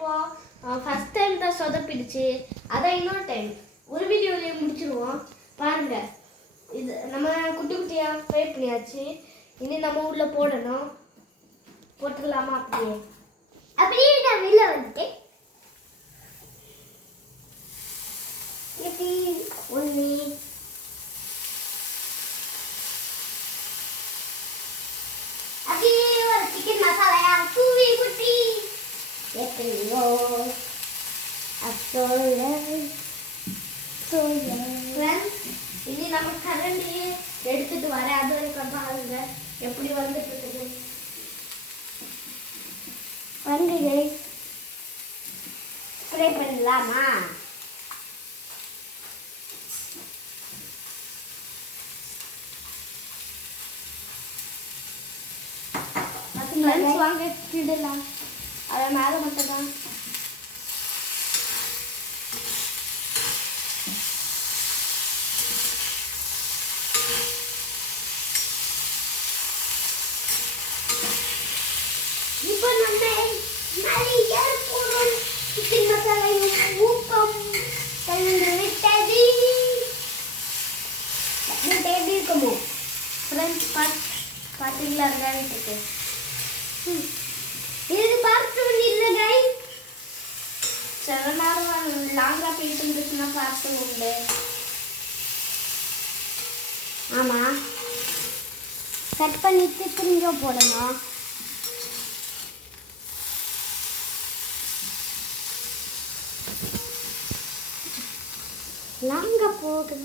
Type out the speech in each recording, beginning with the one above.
பண்ணியிருப்போம். First time தான் சொதப்பிடுச்சு. அதான் இன்னொரு டைம் ஒரு வீடியோலேயே முடிச்சிருவோம். பாருங்க, இது நம்ம குட்டி குட்டியாக ஃப்ரை பண்ணியாச்சு. இனி நம்ம உள்ள போடணும். போட்டுக்கலாமா? அப்படியே நான் வெளில வந்துட்டேன். ஒன்று அப்படியே ஒரு சிக்கன் மசாலா தூவி குட்டி எப்படியோ இனி நம்ம கரண்டியே எடுத்துட்டு வர அது வரைக்கும் பாருங்க எப்படி வந்துட்டு இருக்குது. வந்து ஸ்ப்ரே பண்ணலாமா? வாங்க கிடலாம். அதை மேலே மட்டும் தான் இப்போ நம்ம நிறைய போடுறோம். சிக்கன் மசாலையும் ஊக்கம் கலந்து விட்டது. எப்படி இருக்குமோ ஃப்ரெண்ட்ஸ்? பார்த்தீங்களா? இருக்கு. இது பார்த்து இல்லை கைஸ். சில நேரம் லாங்காக போயிட்டு இருந்துச்சுன்னா பார்த்து உண்டு. ஆமாம், கட் பண்ணிட்டு திரும்ப போடணும். லாங்காக போக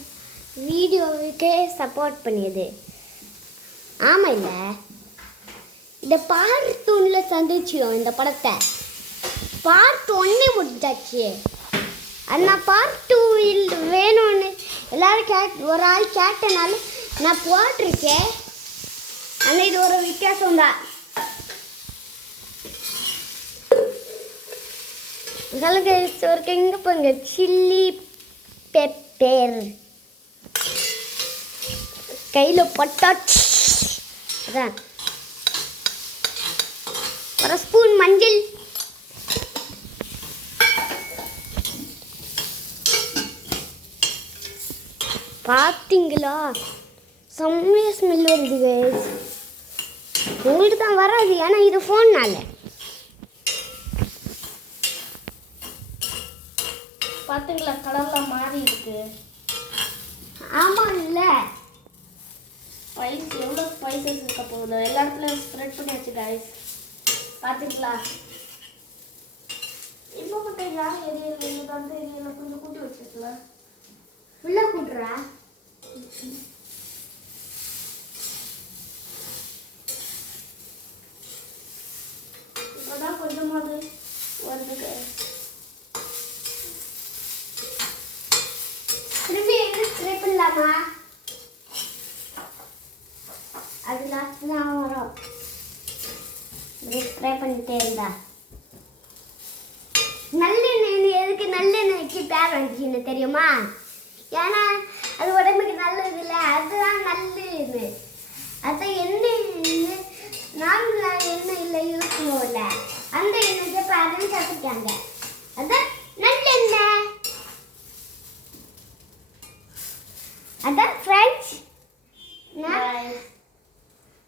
வீடியோவுக்கே சப்போர்ட் பண்ணியது. ஆமாம், இல்லை இந்த பார்ட் 1ல சந்திச்சிடும். இந்த படத்தை பார்ட் 1 முடிஞ்சாச்சு. ஆனால் பார்ட் 2 வேணும்னு எல்லாரும் ஒரு ஆள் கேட்டனால நான் போட்டிருக்கேன். ஆனால் இது ஒரு வித்தியாசம் தான். உங்களுக்கு எங்கே போங்க சில்லி பெப்பர் கையில் பட்டாச்சு. அதான் ஒரு ஸ்பூன் மஞ்சள், பார்த்தீங்களா? செம்மையா ஸ்மெல் வருது கைஸ். உங்களுக்கு தான் வராது, ஏன்னா இது ஃபோன்னால. பார்த்தீங்களா கலர்லாம் மாறி இருக்கு. ஆமாம், இல்லை ஸ்பைஸ் எவ்வளோ ஸ்பைசஸ் இருக்க போகுது. எல்லா இடத்துலையும் ஸ்ப்ரெட் பண்ணி வச்சு கைஸ். பார்த்துங்களா? இப்போ மட்டும் யார் எரியல அந்த ஏரியால கொஞ்சம் கூட்டி வச்சுக்கல. உள்ள கூட்டுறா. இப்போதான் கொஞ்சமாவது வருது. திரும்பி எது ஸ்ப்ரே பண்ணலாமா? அது லாஸ்ட் தான் வரும். ஸ்ப்ரே பண்ணிட்டே இருந்தா. நல்லெண்ணெய் எதுக்கு நல்லெண்ணெய்க்கு பேர் வந்துச்சுன்னு தெரியுமா? ஏன்னா அது உடம்புக்கு நல்லது இல்லை. அதுதான் நல்லது. அது எண்ணெய் நார்மலாக எண்ணெய் இல்லை யூஸ் பண்ணுவோம்ல, அந்த எண்ணெய்க்கு பேரும் சாப்பிட்டாங்க. அதான் நல்லெண்ணெய். அதான்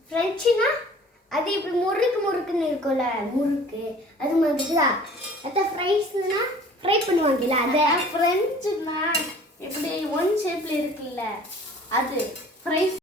ஃப்ரெஞ்சுனா அது இப்படி முறுக்குன்னு இருக்கும்ல, முறுக்கு அது மாதிரி தான். அதான் ஃப்ரைஸ்னா ஃப்ரை பண்ணுவாங்கல்ல, அதை ஃப்ரெஞ்சுனா இப்படி ஒன் ஷேப்பில் இருக்குல்ல, அது ஃப்ரைஸ்.